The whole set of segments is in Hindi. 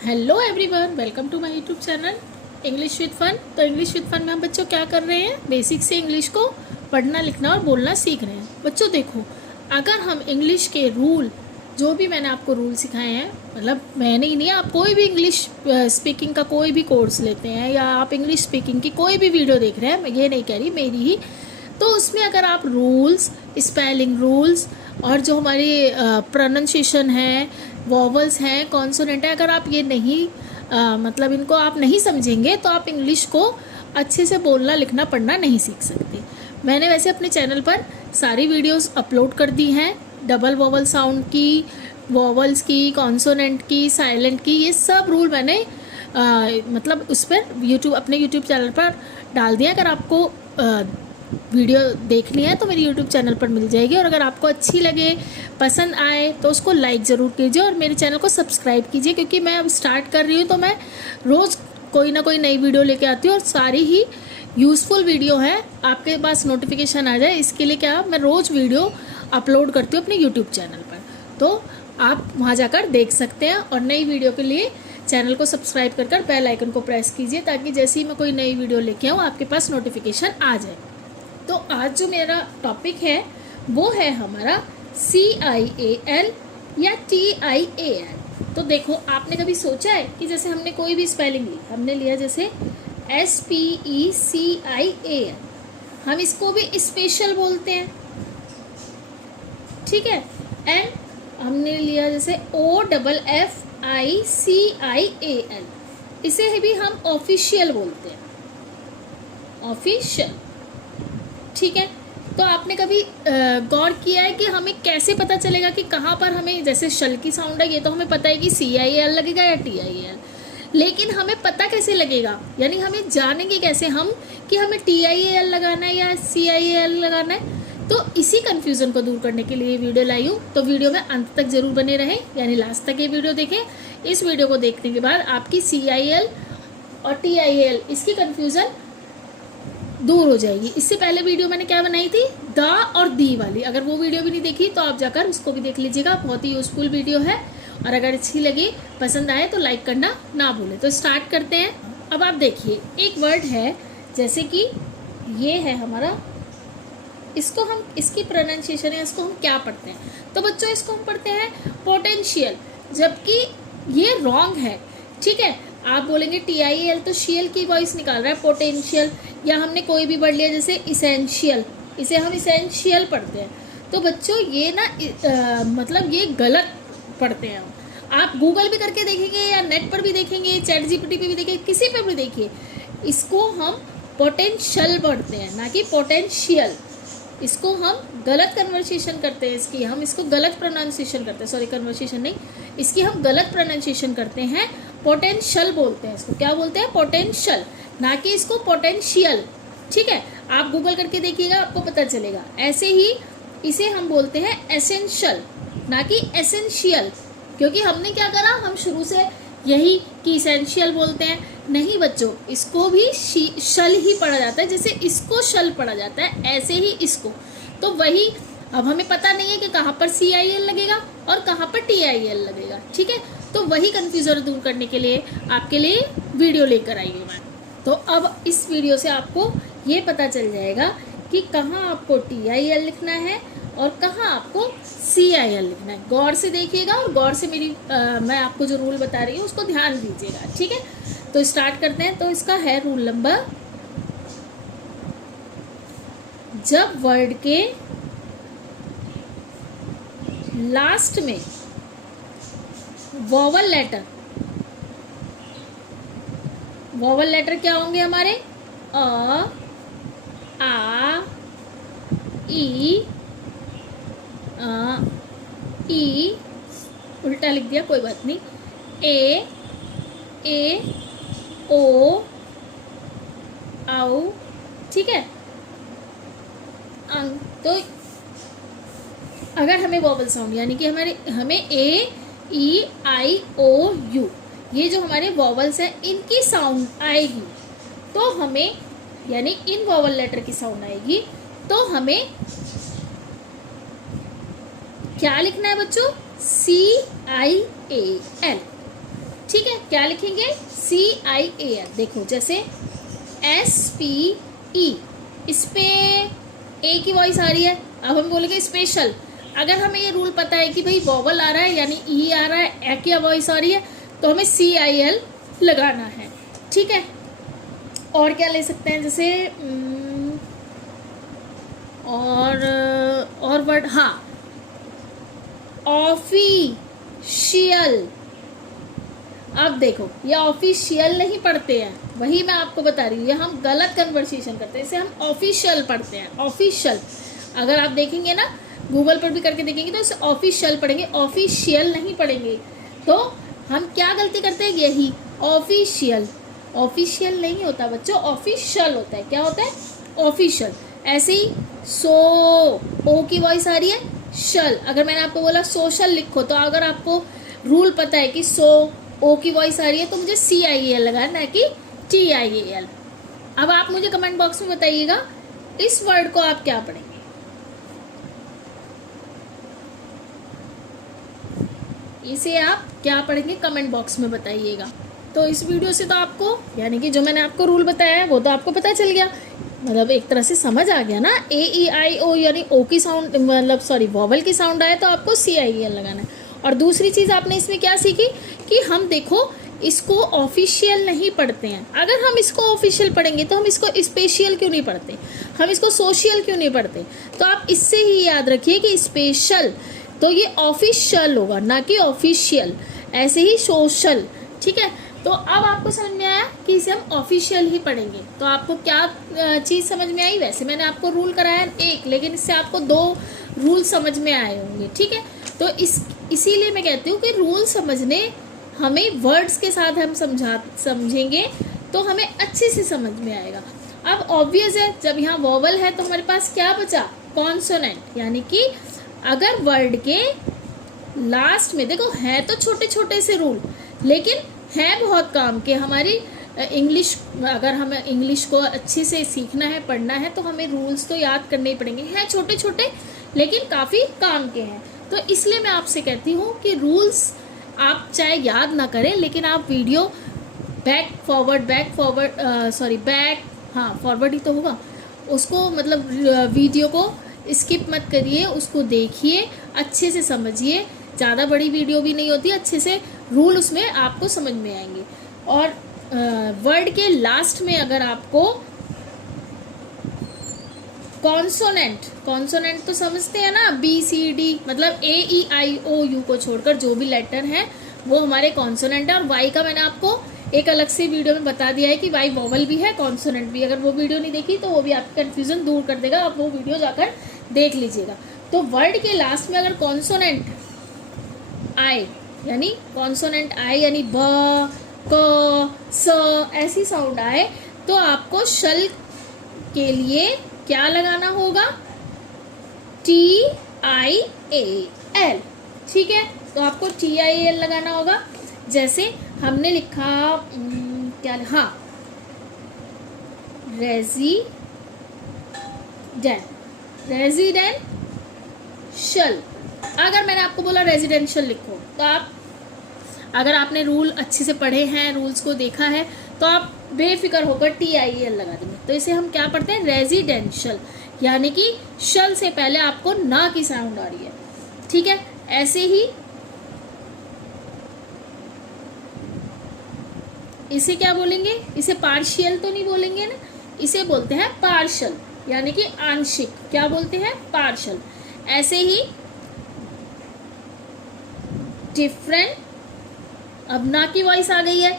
Hello everyone, welcome to my YouTube channel English with fun. तो इंग्लिश विद फन में हम बच्चों क्या कर रहे हैं, बेसिक से इंग्लिश को पढ़ना लिखना और बोलना सीख रहे हैं। बच्चों देखो, अगर हम इंग्लिश के रूल, जो भी मैंने आपको रूल सिखाए हैं, मतलब मैंने ही नहीं, आप कोई भी इंग्लिश स्पीकिंग का कोई भी कोर्स लेते हैं या आप इंग्लिश स्पीकिंग की कोई भी वीडियो देख रहे हैं, मैं ये नहीं कह रही मेरी ही, तो उसमें अगर आप रूल्स, स्पेलिंग रूल्स और जो हमारी प्रोनाउंसिएशन है, वॉवल्स हैं, कॉन्सोनेंट है, अगर आप ये नहीं मतलब इनको आप नहीं समझेंगे तो आप इंग्लिश को अच्छे से बोलना लिखना पढ़ना नहीं सीख सकते। मैंने वैसे अपने चैनल पर सारी वीडियोस अपलोड कर दी हैं, डबल वॉवल साउंड की, वॉवल्स की, कॉन्सोनेंट की, साइलेंट की, ये सब रूल मैंने मतलब उस पर अपने यूट्यूब चैनल पर डाल दिया। अगर आपको वीडियो देखनी है तो मेरे यूट्यूब चैनल पर मिल जाएगी, और अगर आपको अच्छी लगे, पसंद आए तो उसको लाइक ज़रूर कीजिए और मेरे चैनल को सब्सक्राइब कीजिए, क्योंकि मैं अब स्टार्ट कर रही हूँ तो मैं रोज़ कोई ना कोई नई वीडियो लेके आती हूँ और सारी ही यूज़फुल वीडियो है, आपके पास नोटिफिकेशन आ जाए इसके लिए क्या मैं रोज़ वीडियो अपलोड करती हूँ अपने यूट्यूब चैनल पर, तो आप वहाँ जाकर देख सकते हैं। और नई वीडियो के लिए चैनल को सब्सक्राइब कर बेल आइकन को प्रेस कीजिए, ताकि जैसे ही मैं कोई नई वीडियो लेके आऊँ आपके पास नोटिफिकेशन आ जाए। तो आज जो मेरा टॉपिक है वो है हमारा CIAL या TIAL। तो देखो, आपने कभी सोचा है कि जैसे हमने कोई भी स्पेलिंग ली, हमने लिया जैसे SPECIAL, हम इसको भी स्पेशल बोलते हैं, ठीक है। एंड हमने लिया जैसे OFFICIAL, इसे भी हम ऑफिशियल बोलते हैं, ऑफिशियल, ठीक है। तो आपने कभी गौर किया है कि हमें कैसे पता चलेगा कि कहाँ पर हमें, जैसे शल की साउंड है, ये तो हमें पता है कि CIAL लगेगा या TIAL, लेकिन हमें पता कैसे लगेगा, यानी हमें जानेंगे कैसे हम कि हमें TIAL लगाना है या CIAL लगाना है। तो इसी कन्फ्यूज़न को दूर करने के लिए वीडियो लाई हूँ, तो वीडियो में अंत तक जरूर बने रहें, यानी लास्ट तक ये वीडियो देखें। इस वीडियो को देखने के बाद आपकी CIAL और TIAL इसकी कन्फ्यूज़न दूर हो जाएगी। इससे पहले वीडियो मैंने क्या बनाई थी, द और दी वाली, अगर वो वीडियो भी नहीं देखी तो आप जाकर उसको भी देख लीजिएगा, बहुत ही यूज़फुल वीडियो है। और अगर अच्छी लगी, पसंद आए तो लाइक करना ना भूलें। तो स्टार्ट करते हैं। अब आप देखिए, एक वर्ड है जैसे कि ये है हमारा, इसको हम, इसकी प्रोनाउंसिएशन है, इसको हम क्या पढ़ते हैं, तो बच्चों इसको हम पढ़ते हैं पोटेंशियल, जबकि ये रॉन्ग है, ठीक है। आप बोलेंगे TIAL तो शीयल की वॉइस निकाल रहा है, पोटेंशियल। या हमने कोई भी वर्ड लिया जैसे इसेंशियल, इसे हम इसेंशियल पढ़ते हैं। तो बच्चों ये ना मतलब ये गलत पढ़ते हैं हम। आप गूगल भी करके देखेंगे या नेट पर भी देखेंगे, चैट GPT पे भी देखेंगे, किसी पे भी देखिए, इसको हम पोटेंशियल पढ़ते हैं, ना कि पोटेंशियल। इसको हम गलत कन्वर्सेशन करते हैं, इसकी हम इसको गलत प्रोनाउंसिएशन करते हैं, सॉरी कन्वर्सेशन नहीं, इसकी हम गलत प्रोनाउंसिएशन करते हैं, पोटेंशियल बोलते हैं इसको। क्या बोलते हैं? पोटेंशियल, ना कि इसको पोटेंशियल, ठीक है। आप गूगल करके देखिएगा, आपको पता चलेगा। ऐसे ही इसे हम बोलते हैं एसेंशियल, ना कि एसेंशियल, क्योंकि हमने क्या करा, हम शुरू से यही कि इसेंशियल बोलते हैं। नहीं बच्चों, इसको भी शल ही पढ़ा जाता है, जैसे इसको शल पढ़ा जाता है, ऐसे ही इसको। तो वही, अब हमें पता नहीं है कि कहाँ पर CIAL लगेगा और कहाँ पर TIAL लगेगा, ठीक है। तो वही कन्फ्यूजन दूर करने के लिए आपके लिए वीडियो लेकर आई हूँ मैं। तो अब इस वीडियो से आपको ये पता चल जाएगा कि कहाँ आपको TIAL लिखना है और कहाँ आपको CIAL लिखना है। गौर से देखिएगा और गौर से मेरी मैं आपको जो रूल बता रही हूँ उसको ध्यान दीजिएगा, ठीक है। तो स्टार्ट करते हैं। तो इसका है रूल नंबर, जब वर्ड के लास्ट में वॉवल लेटर क्या होंगे हमारे, अ, आ, ई, ई, उल्टा लिख दिया, कोई बात नहीं, ए, ओ, औ, ठीक है। तो अगर हमें वॉवल साउंड, यानी कि हमें AEIOU, ये जो हमारे वॉवल्स हैं, इनकी साउंड आएगी, तो हमें, यानी इन वॉवल लेटर की साउंड आएगी, तो हमें क्या लिखना है बच्चों, CIAL, ठीक है, क्या लिखेंगे? CIAL। देखो जैसे SPE, इस पे ए की वॉइस आ रही है, अब हम बोलेंगे स्पेशल। अगर हमें ये रूल पता है कि भाई वॉवल आ रहा है यानी ई आ रहा है, ए की वॉइस आ रही है, तो हमें CIL लगाना है। ठीक है, और क्या ले सकते हैं? जैसे और वर्ड, हाँ, ऑफिशियल। अब देखो ये ऑफिशियल नहीं पढ़ते हैं, वही मैं आपको बता रही हूँ, ये हम गलत कन्वर्सेशन करते हैं, इसे हम ऑफिशियल पढ़ते हैं। ऑफिशियल, अगर आप देखेंगे ना गूगल पर भी करके देखेंगे तो इसे ऑफिशियल पढ़ेंगे, ऑफिशियल नहीं पढ़ेंगे। तो हम क्या गलती करते हैं? यही ऑफिशियल। ऑफिशियल नहीं होता बच्चों, ऑफिशियल होता है। क्या होता है? ऑफिशियल। ऐसे ही सो, ओ की वॉइस आ रही है, शल। अगर मैंने आपको बोला सोशल लिखो, तो अगर आपको रूल पता है कि सो, ओ की वॉइस आ रही है, तो मुझे CIAL लगाना है कि TIAL। अब आप मुझे कमेंट बॉक्स में बताइएगा इस वर्ड को आप क्या पढ़ेंगे। इसे आप क्या पढ़ेंगे कमेंट बॉक्स में बताइएगा। तो इस वीडियो से तो आपको, यानी कि जो मैंने आपको रूल बताया है वो तो आपको पता चल गया, मतलब एक तरह से समझ आ गया ना। AEIO यानी ओ की साउंड, मतलब सॉरी वॉवल की साउंड आए तो आपको CIAL लगाना है। और दूसरी चीज़ आपने इसमें क्या सीखी कि हम देखो इसको ऑफिशियल नहीं पढ़ते हैं। अगर हम इसको ऑफिशियल पढ़ेंगे तो हम इसको स्पेशल क्यों नहीं पढ़ते, हम इसको सोशल क्यों नहीं पढ़ते? तो आप इससे ही याद रखिए कि स्पेशल तो ये ऑफिशियल होगा, ना कि ऑफिशियल। ऐसे ही सोशल। ठीक है, तो अब आपको समझ में आया कि इसे हम ऑफिशियल ही पढ़ेंगे। तो आपको क्या चीज़ समझ में आई? वैसे मैंने आपको रूल कराया एक, लेकिन इससे आपको 2 रूल समझ में आए होंगे। ठीक है, तो इसीलिए मैं कहती हूँ कि रूल समझने हमें वर्ड्स के साथ हम समझेंगे तो हमें अच्छे से समझ में आएगा। अब ऑब्वियस है, जब यहाँ वॉवल है तो हमारे पास क्या बचा? कॉन्सोनेंट। यानी कि अगर वर्ड के लास्ट में, देखो है तो छोटे छोटे से रूल, लेकिन है बहुत काम के। हमारी इंग्लिश, अगर हमें इंग्लिश को अच्छे से सीखना है, पढ़ना है, तो हमें रूल्स तो याद करने ही पड़ेंगे। हैं छोटे छोटे लेकिन काफ़ी काम के हैं। तो इसलिए मैं आपसे कहती हूँ कि रूल्स आप चाहे याद ना करें, लेकिन आप वीडियो बैक फॉरवर्ड ही तो होगा उसको, मतलब वीडियो को स्किप मत करिए, उसको देखिए, अच्छे से समझिए। ज़्यादा बड़ी वीडियो भी नहीं होती, अच्छे से रूल उसमें आपको समझ में आएंगे। और वर्ड के लास्ट में अगर आपको कॉन्सोनेंट तो समझते हैं ना, BCD, मतलब AEIOU को छोड़कर जो भी लेटर हैं वो हमारे कॉन्सोनेंट है। और वाई का मैंने आपको एक अलग से वीडियो में बता दिया है कि वाई वॉवल भी है, कॉन्सोनेंट भी। अगर वो वीडियो नहीं देखी तो वो भी आपकी कन्फ्यूज़न दूर कर देगा, आप वो वीडियो जाकर देख लीजिएगा। तो वर्ड के लास्ट में अगर कॉन्सोनेंट आए, यानी कॉन्सोनेंट आए, यानी ब, क, स ऐसी साउंड आए, तो आपको शल के लिए क्या लगाना होगा? TIAL। ठीक है, तो आपको TIAL लगाना होगा। जैसे हमने लिखा क्या, हाँ, रेजिडेंशियल। अगर मैंने आपको बोला रेजिडेंशियल लिखो, तो आप, अगर आपने रूल अच्छे से पढ़े हैं, रूल्स को देखा है, तो आप बेफिक्र होकर TIAL लगा देंगे। तो इसे हम क्या पढ़ते हैं? रेजिडेंशियल। यानी कि शल से पहले आपको ना की साउंड आ रही है। ठीक है, ऐसे ही इसे क्या बोलेंगे? इसे पार्शियल तो नहीं बोलेंगे ना, इसे बोलते हैं पार्शल, यानी कि आंशिक। क्या बोलते हैं? पार्शल। ऐसे ही डिफरेंट, अब ना की वॉइस आ गई है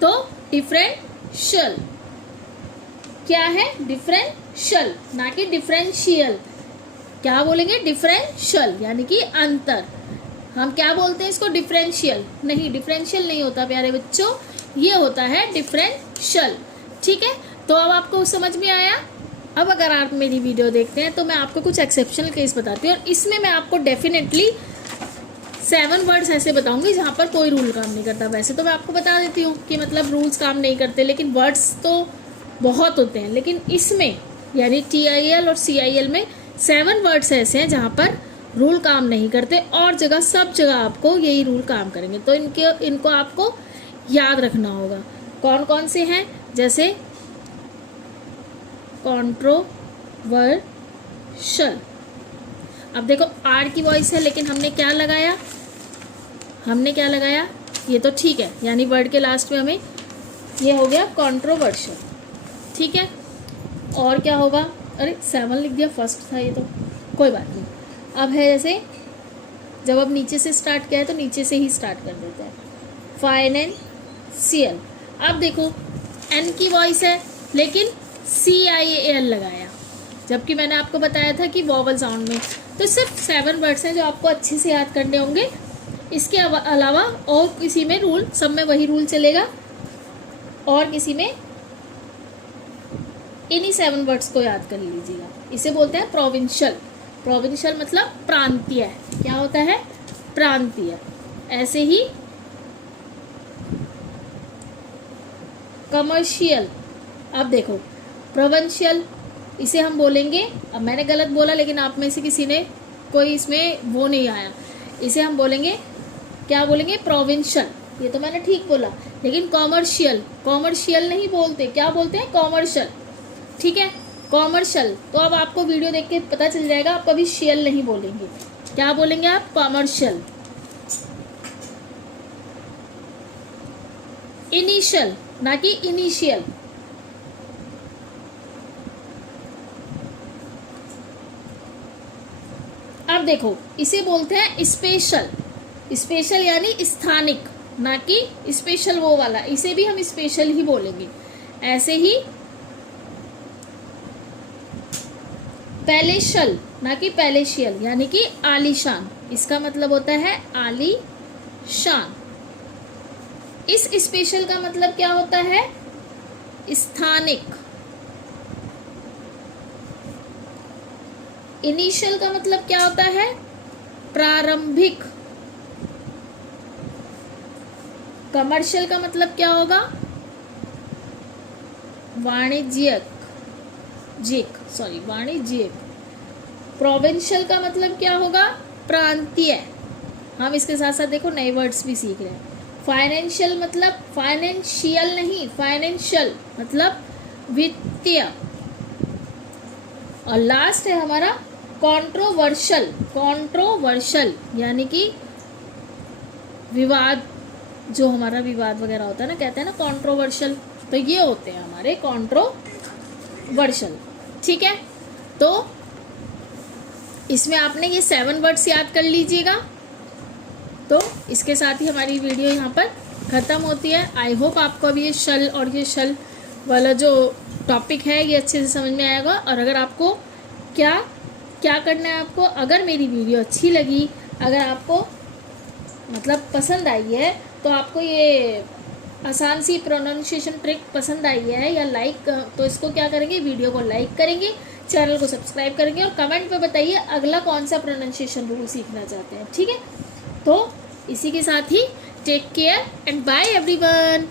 तो डिफरेंशियल। क्या है? डिफरेंशियल, ना कि डिफरेंशियल। क्या बोलेंगे? डिफरेंशियल, यानी कि अंतर। हम क्या बोलते हैं इसको? डिफरेंशियल नहीं, डिफरेंशियल नहीं होता प्यारे बच्चों, ये होता है डिफरेंशियल। ठीक है, तो अब आपको समझ में आया। अब अगर आप मेरी वीडियो देखते हैं तो मैं आपको कुछ एक्सेप्शनल केस बताती हूँ, और इसमें मैं आपको डेफिनेटली 7 वर्ड्स ऐसे बताऊंगी जहाँ पर कोई रूल काम नहीं करता। वैसे तो मैं आपको बता देती हूँ कि मतलब रूल्स काम नहीं करते, लेकिन वर्ड्स तो बहुत होते हैं, लेकिन इसमें यानी TIAL और CIL में 7 वर्ड्स ऐसे हैं जहाँ पर रूल काम नहीं करते, और जगह सब जगह आपको यही रूल काम करेंगे। तो इनको आपको याद रखना होगा। कौन कौन से हैं, जैसे कंट्रोवर्शियल। अब देखो आर की वॉइस है, लेकिन हमने क्या लगाया, ये तो ठीक है, यानी वर्ड के लास्ट में हमें ये हो गया कंट्रोवर्शियल, ठीक है। और क्या होगा, अरे 7 लिख दिया, फर्स्ट था ये तो, कोई बात नहीं। अब है जैसे जब अब नीचे से स्टार्ट किया है तो नीचे से ही स्टार्ट कर देते हैं, फाइनेंशियल। अब देखो एन की वॉइस है लेकिन CIAL लगाया, जबकि मैंने आपको बताया था कि वॉवल साउंड में। तो सिर्फ 7 वर्ड्स हैं जो आपको अच्छे से याद करने होंगे। इसके अलावा और किसी में रूल, सब में वही रूल चलेगा, और किसी में इन्हीं 7 वर्ड्स को याद कर लीजिएगा। इसे बोलते हैं प्रोविंशियल। प्रोविंशियल मतलब प्रांतीय। क्या होता है, प्रांतीय। ऐसे ही कमर्शियल। अब देखो प्रोविंशियल, इसे हम बोलेंगे, अब मैंने गलत बोला लेकिन आप में से किसी ने कोई इसमें वो नहीं आया, इसे हम बोलेंगे, क्या बोलेंगे, प्रोविंशियल। ये तो मैंने ठीक बोला, लेकिन कॉमर्शियल नहीं बोलते, क्या बोलते हैं, कॉमर्शियल, ठीक है, कॉमर्शियल। तो अब आपको वीडियो देख के पता चल जाएगा, आप कभी शियल नहीं बोलेंगे, क्या बोलेंगे आप, कॉमर्शियल। इनिशियल ना कि इनिशियल। अब देखो इसे बोलते हैं स्पेशल। स्पेशल यानी स्थानिक, ना कि स्पेशल वो वाला, इसे भी हम स्पेशल ही बोलेंगे। ऐसे ही पैलेशियल ना कि पैलेशियल, यानी कि आलीशान, इसका मतलब होता है आलीशान। इस स्पेशल का मतलब क्या होता है, स्थानिक। इनिशियल का मतलब क्या होता है, प्रारंभिक। कमर्शियल का मतलब क्या होगा, वाणिज्यिक। प्रोविंशियल का मतलब क्या होगा, प्रांतीय। हम इसके साथ साथ देखो नए वर्ड्स भी सीख रहे हैं। फाइनेंशियल मतलब फाइनेंशियल नहीं, फाइनेंशियल मतलब वित्तीय। और लास्ट है हमारा कंट्रोवर्शियल, यानी कि विवाद, जो हमारा विवाद वगैरह होता है ना, कहते हैं ना कंट्रोवर्शियल, तो ये होते हैं हमारे कंट्रोवर्शियल, ठीक है। तो इसमें आपने ये 7 वर्ड्स याद कर लीजिएगा। तो इसके साथ ही हमारी वीडियो यहाँ पर ख़त्म होती है। आई होप आपको अभी ये शल और ये शल वाला जो टॉपिक है ये अच्छे से समझ में आएगा। और अगर आपको क्या करना है, आपको अगर मेरी वीडियो अच्छी लगी, अगर आपको मतलब पसंद आई है, तो आपको ये आसान सी प्रोनाउंसिएशन ट्रिक पसंद आई है या लाइक, तो इसको क्या करेंगे, वीडियो को लाइक करेंगे, चैनल को सब्सक्राइब करेंगे और कमेंट में बताइए अगला कौन सा प्रोनाउंसिएशन रूल सीखना चाहते हैं, ठीक है। तो इसी के साथ ही take care and bye everyone.